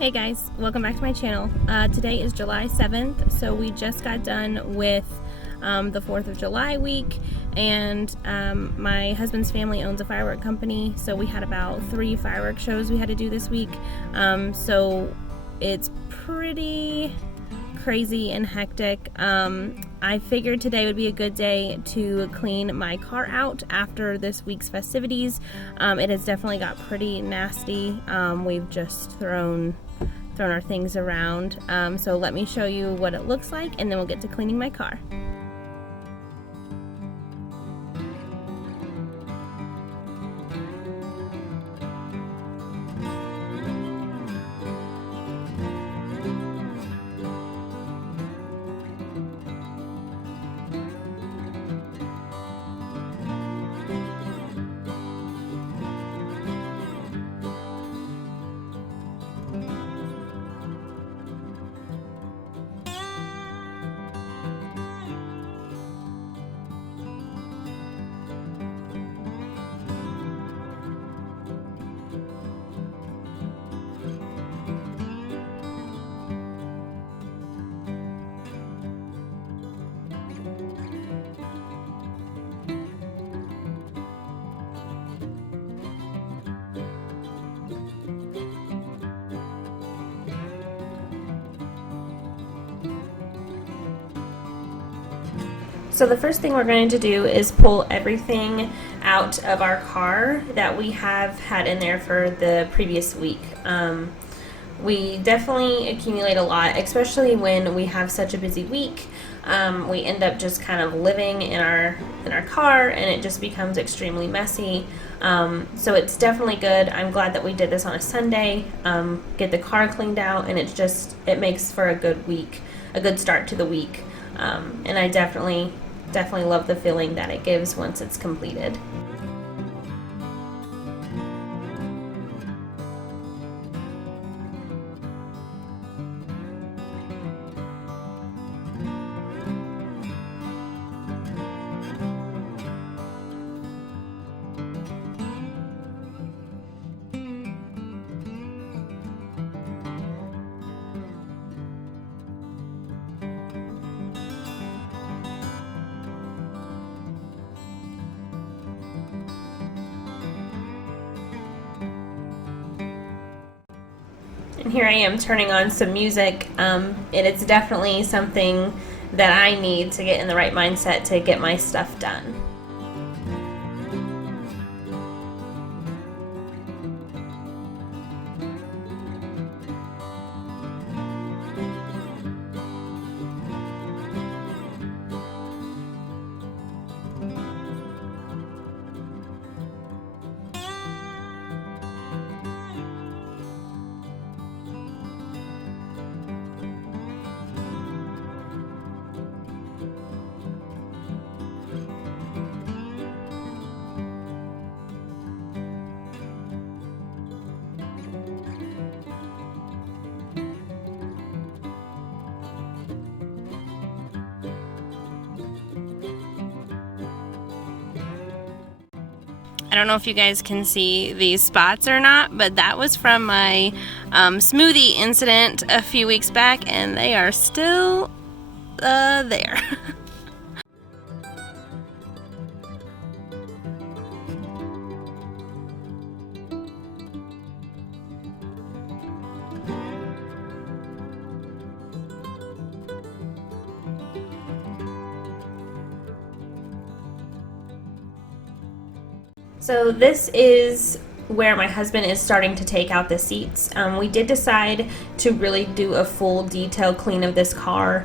Hey guys, welcome back to my channel. Today is July 7th, so we just got done with the 4th of July week, and my husband's family owns a firework company, so we had about 3 firework shows we had to do this week. So it's pretty crazy and hectic. I figured today would be a good day to clean my car out after this week's festivities. It has definitely got pretty nasty. We've just thrown our things around. So let me show you what it looks like, and then we'll get to cleaning my car. So the first thing we're going to do is pull everything out of our car that we have had in there for the previous week. We definitely accumulate a lot, especially when we have such a busy week. We end up just kind of living in our car, and it just becomes extremely messy. So it's definitely good. I'm glad that we did this on a Sunday, get the car cleaned out, and it makes for a good week, a good start to the week. And I definitely love the feeling that it gives once it's completed. And here I am turning on some music, and it's definitely something that I need to get in the right mindset to get my stuff done. I don't know if you guys can see these spots or not, but that was from my smoothie incident a few weeks back, and they are still there. So this is where my husband is starting to take out the seats. We did decide to really do a full detailed clean of this car.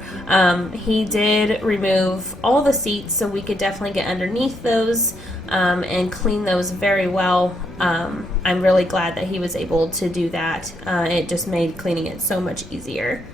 He did remove all the seats, so we could definitely get underneath those and clean those very well. I'm really glad that he was able to do that. It just made cleaning it so much easier.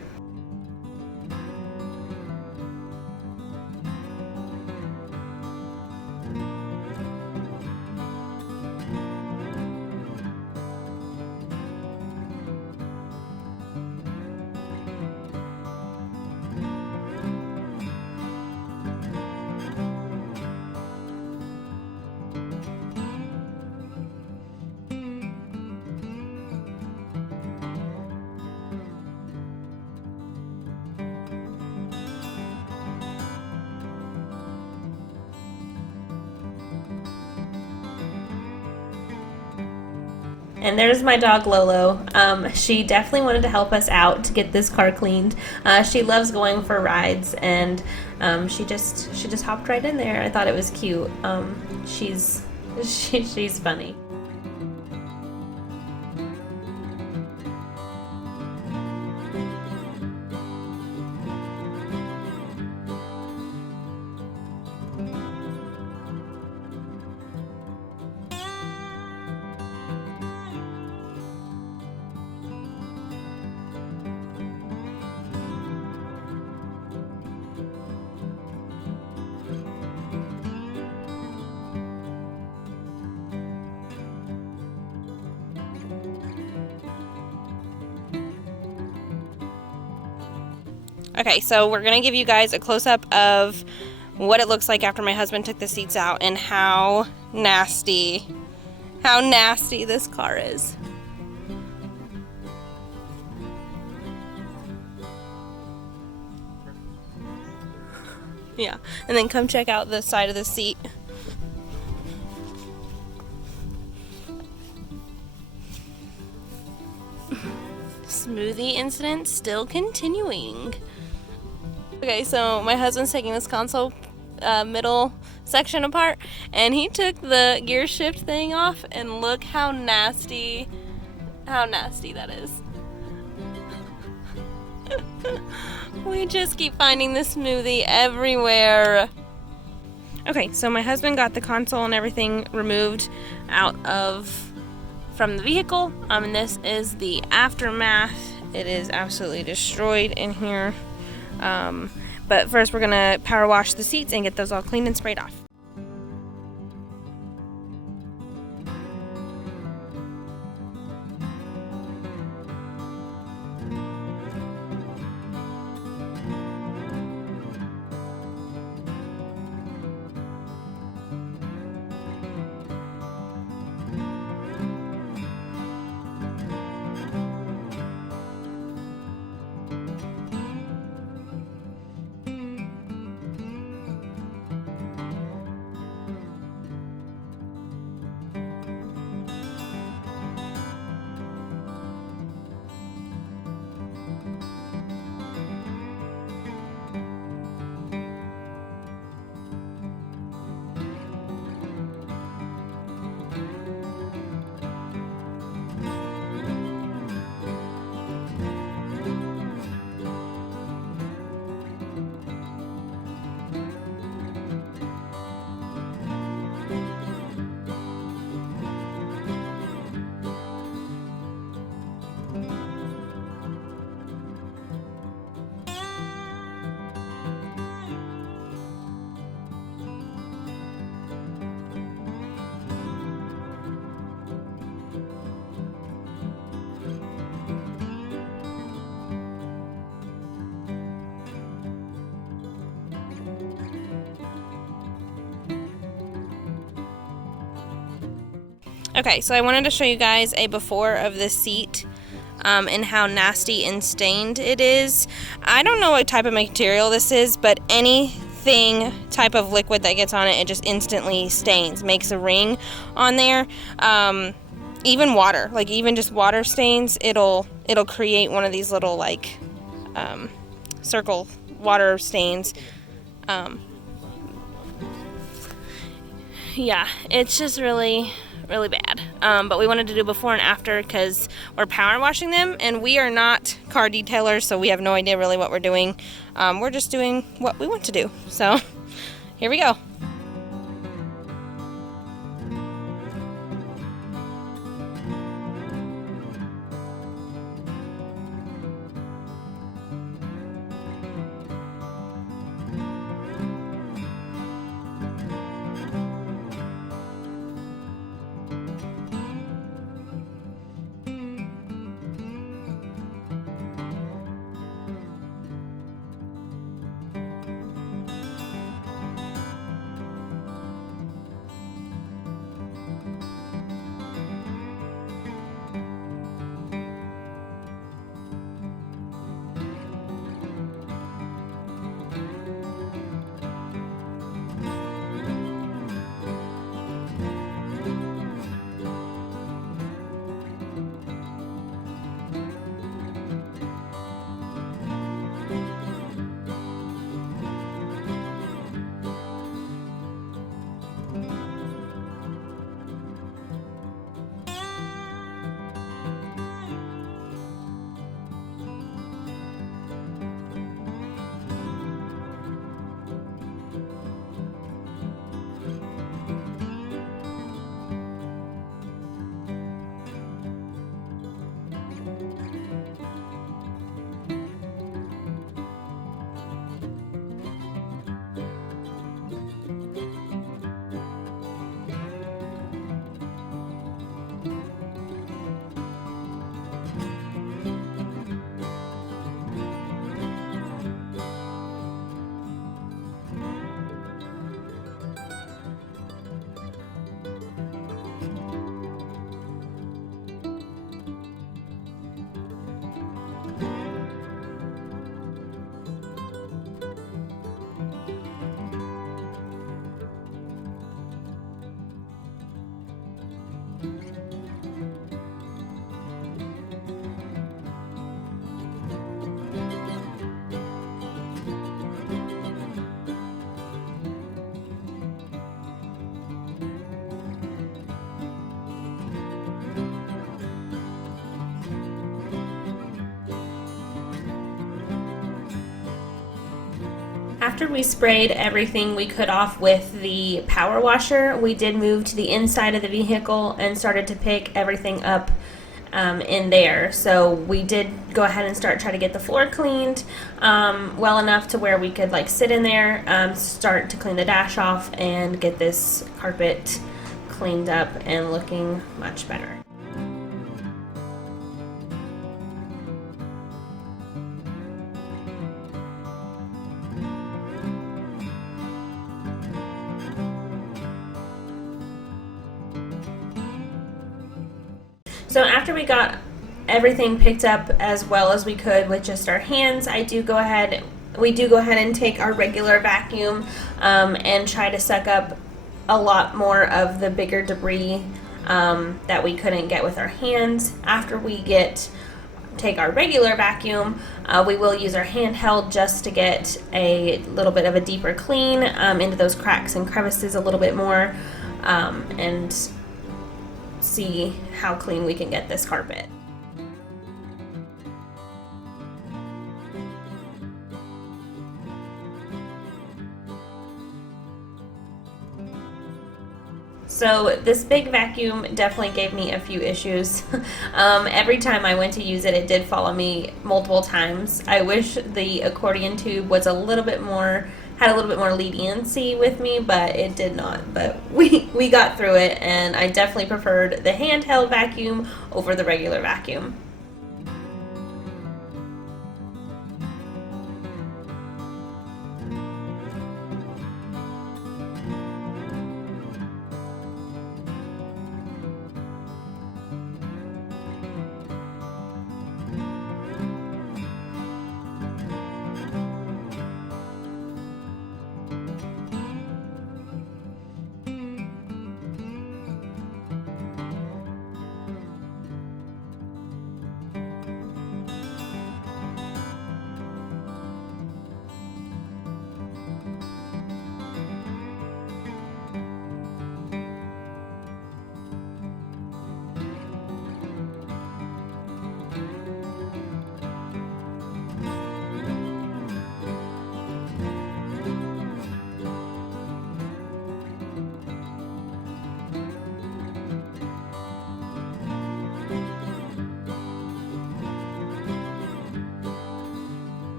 And there's my dog Lolo. She definitely wanted to help us out to get this car cleaned. She loves going for rides, and she just hopped right in there. I thought it was cute. She's funny. Okay, so we're going to give you guys a close-up of what it looks like after my husband took the seats out and how nasty this car is. Yeah, and then come check out the side of the seat. Smoothie incident still continuing. Okay, so my husband's taking this console middle section apart, and he took the gear shift thing off, and look how nasty that is. We just keep finding the smoothie everywhere. Okay, so my husband got the console and everything removed from the vehicle, and this is the aftermath. It is absolutely destroyed in here. But first we're gonna power wash the seats and get those all cleaned and sprayed off. Okay, so I wanted to show you guys a before of this seat and how nasty and stained it is. I don't know what type of material this is, but anything type of liquid that gets on it, it just instantly stains, makes a ring on there. Even water, like even just water stains, it'll create one of these little like circle water stains. Yeah, it's just really bad. But we wanted to do before and after because we're power washing them, and we are not car detailers, so we have no idea really what we're doing. We're just doing what we want to do. So here we go. after we sprayed everything we could off with the power washer, we did move to the inside of the vehicle and started to pick everything up in there. So we did go ahead and try to get the floor cleaned well enough to where we could like sit in there, start to clean the dash off, and get this carpet cleaned up and looking much better. So after we got everything picked up as well as we could with just our hands, we do go ahead and take our regular vacuum and try to suck up a lot more of the bigger debris that we couldn't get with our hands. After we take our regular vacuum, we will use our handheld just to get a little bit of a deeper clean into those cracks and crevices a little bit more, and see how clean we can get this carpet. So this big vacuum definitely gave me a few issues. Every time I went to use it, it did follow me multiple times. I wish the accordion tube was had a little bit more leniency with me, but it did not. But we got through it, and I definitely preferred the handheld vacuum over the regular vacuum.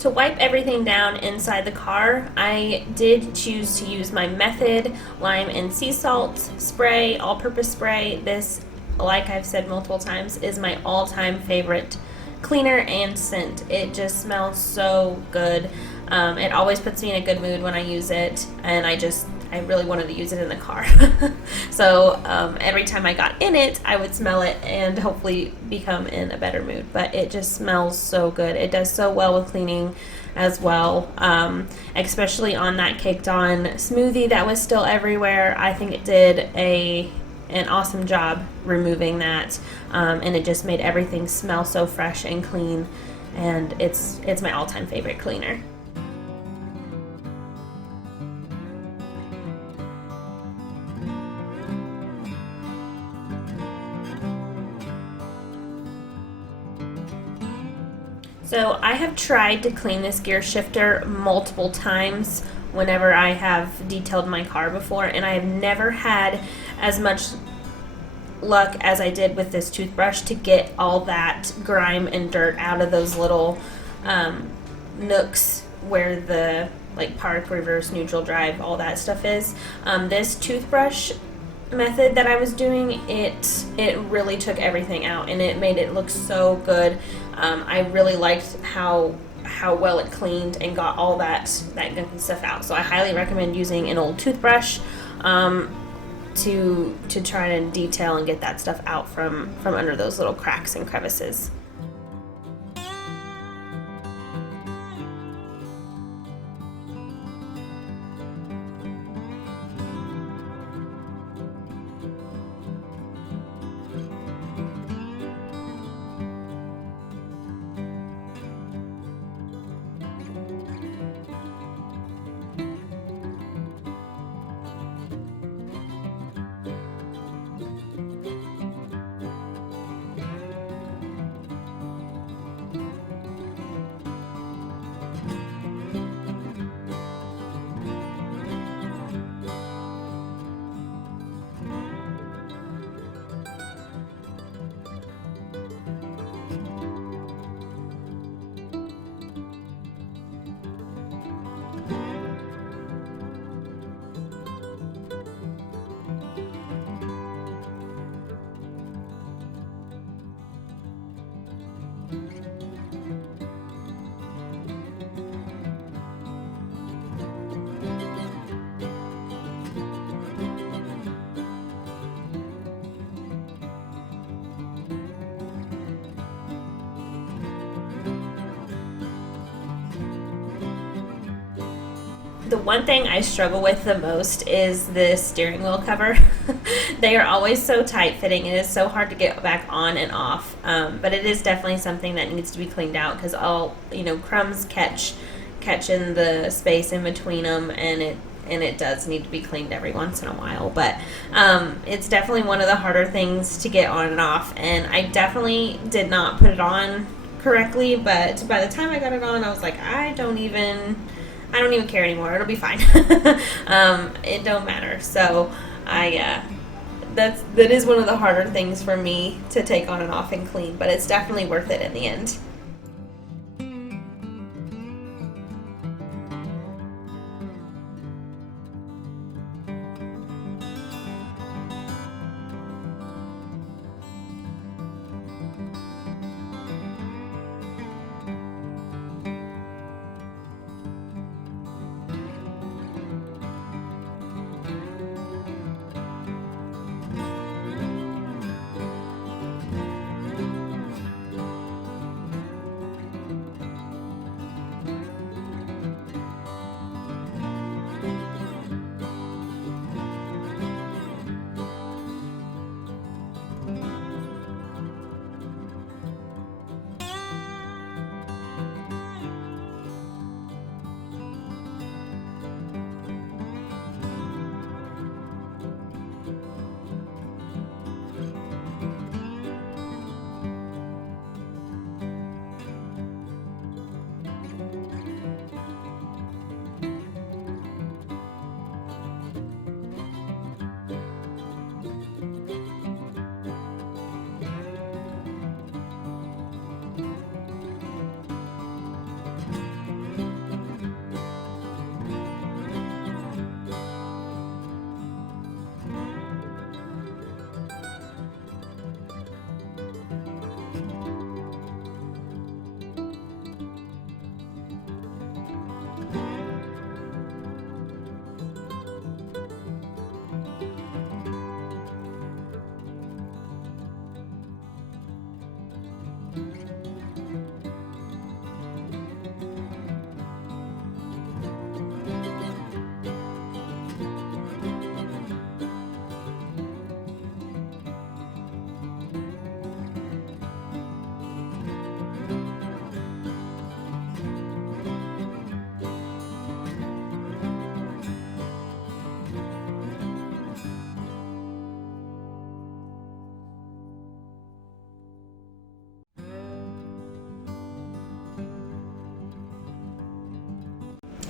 To wipe everything down inside the car, I did choose to use my Method Lime and Sea Salt spray, all-purpose spray. This, like I've said multiple times, is my all-time favorite cleaner and scent. It just smells so good. It always puts me in a good mood when I use it, and I really wanted to use it in the car. So every time I got in it, I would smell it and hopefully become in a better mood. But it just smells so good. It does so well with cleaning as well, especially on that caked on smoothie that was still everywhere. I think it did an awesome job removing that, and it just made everything smell so fresh and clean, and it's my all-time favorite cleaner. So I have tried to clean this gear shifter multiple times whenever I have detailed my car before, and I have never had as much luck as I did with this toothbrush to get all that grime and dirt out of those little nooks where the like park, reverse, neutral, drive, all that stuff is. This toothbrush method that I was doing, it really took everything out and it made it look so good. I really liked how well it cleaned and got all that gunk and stuff out. So I highly recommend using an old toothbrush to try to detail and get that stuff out from under those little cracks and crevices. The one thing I struggle with the most is the steering wheel cover. They are always so tight fitting. It is so hard to get back on and off. But it is definitely something that needs to be cleaned out because all crumbs catch in the space in between them, and it does need to be cleaned every once in a while. But it's definitely one of the harder things to get on and off. And I definitely did not put it on correctly. But by the time I got it on, I was like, I don't even care anymore. It'll be fine. It don't matter. So that is one of the harder things for me to take on and off and clean, but it's definitely worth it in the end.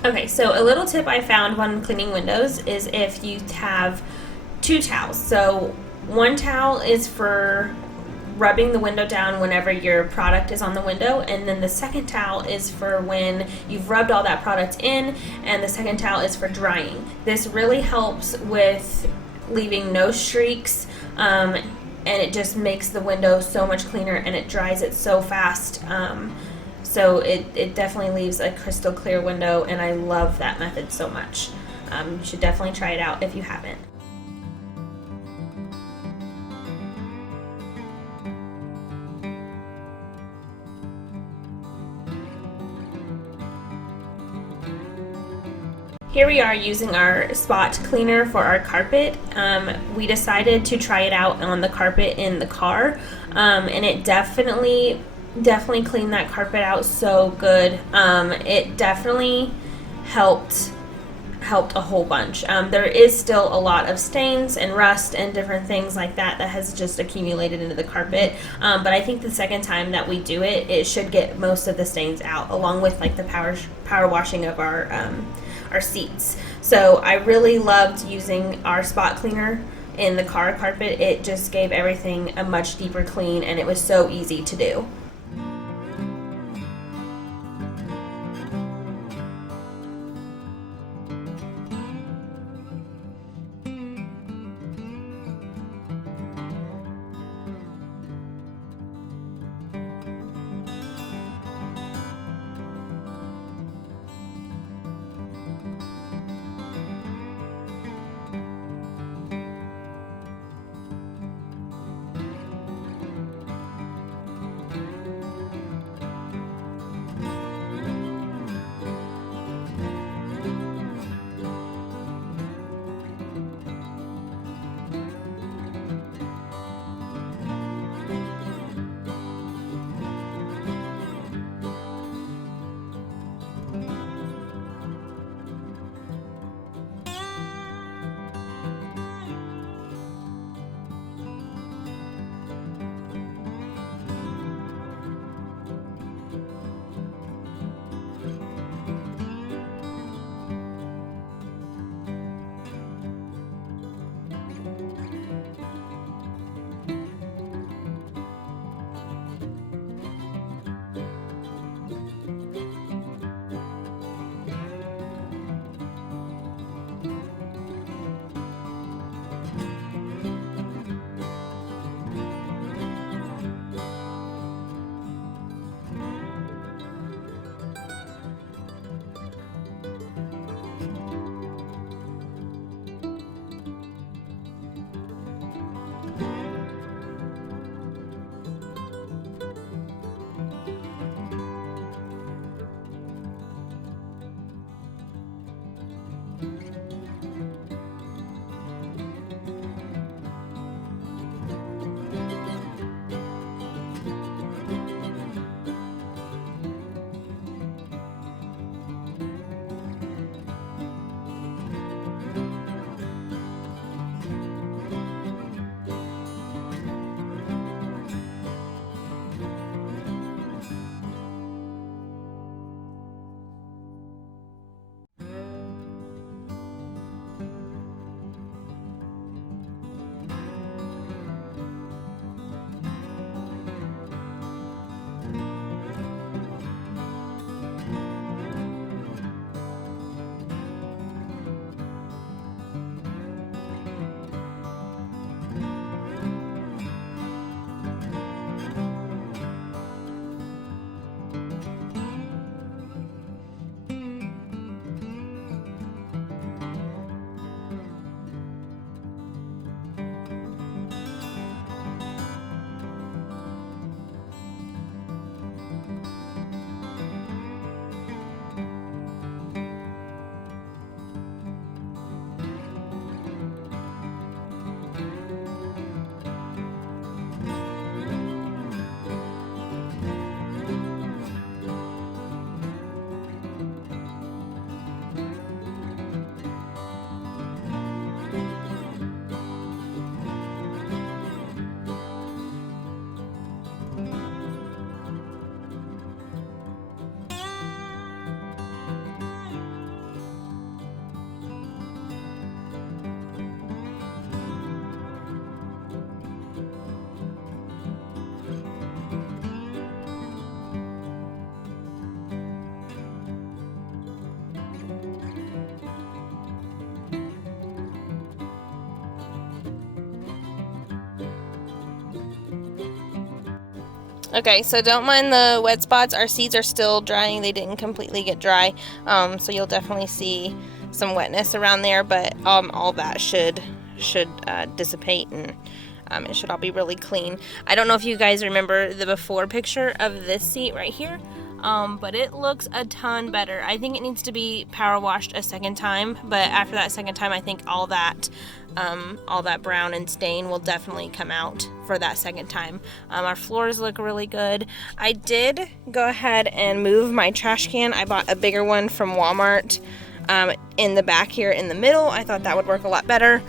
Okay, so a little tip I found when cleaning windows is if you have two towels. So One towel is for rubbing the window down whenever your product is on the window, and then the second towel is for when you've rubbed all that product in, and the second towel is for drying. This really helps with leaving no streaks, and it just makes the window so much cleaner, and it dries it so fast. So it definitely leaves a crystal clear window, and I love that method so much. You should definitely try it out if you haven't. Here we are using our spot cleaner for our carpet. We decided to try it out on the carpet in the car, and it definitely cleaned that carpet out so good. It definitely helped a whole bunch. There is still a lot of stains and rust and different things like that has just accumulated into the carpet, but I think the second time that we do it, it should get most of the stains out, along with like the power washing of our seats. So I really loved using our spot cleaner in the car carpet. It just gave everything a much deeper clean, and it was so easy to do. Okay, so don't mind the wet spots. Our seeds are still drying. They didn't completely get dry. So you'll definitely see some wetness around there, but all that should dissipate, and it should all be really clean. I don't know if you guys remember the before picture of this seat right here, but it looks a ton better. I think it needs to be power washed a second time, but after that second time, I think all that brown and stain will definitely come out for that second time. Our floors look really good. I did go ahead and move my trash can. I bought a bigger one from Walmart in the back here in the middle. I thought that would work a lot better.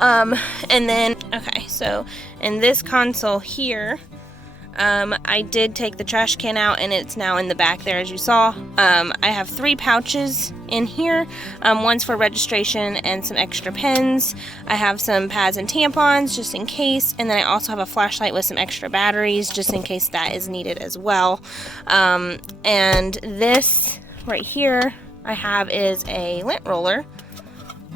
And then, okay, so in this console here, I did take the trash can out, and it's now in the back there, as you saw. I have 3 pouches in here. One's for registration and some extra pens. I have some pads and tampons just in case, and then I also have a flashlight with some extra batteries just in case that is needed as well. And this right here I have is a lint roller,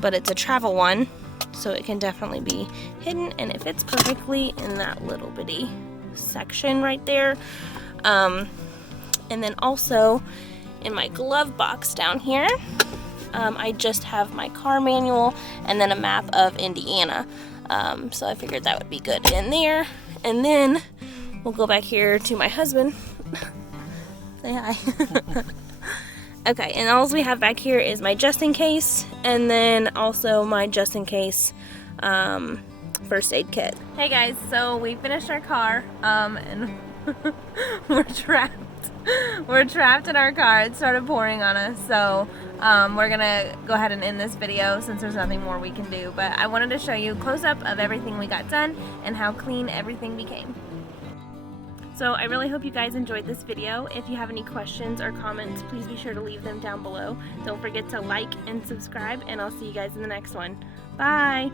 but it's a travel one, so it can definitely be hidden, and it fits perfectly in that little bitty section right there. And then also in my glove box down here, I just have my car manual and then a map of Indiana. So I figured that would be good in there. And then we'll go back here to my husband. Say hi. Okay, and all we have back here is my just in case, and then also my just in case first aid kit. Hey guys, so we finished our car, and we're trapped. We're trapped in our car. It started pouring on us, so we're gonna go ahead and end this video since there's nothing more we can do. But I wanted to show you a close-up of everything we got done and how clean everything became. So I really hope you guys enjoyed this video. If you have any questions or comments, please be sure to leave them down below. Don't forget to like and subscribe, and I'll see you guys in the next one. Bye!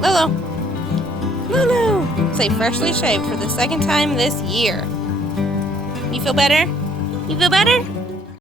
Lolo! Lolo! Say freshly shaved for the second time this year. You feel better? You feel better?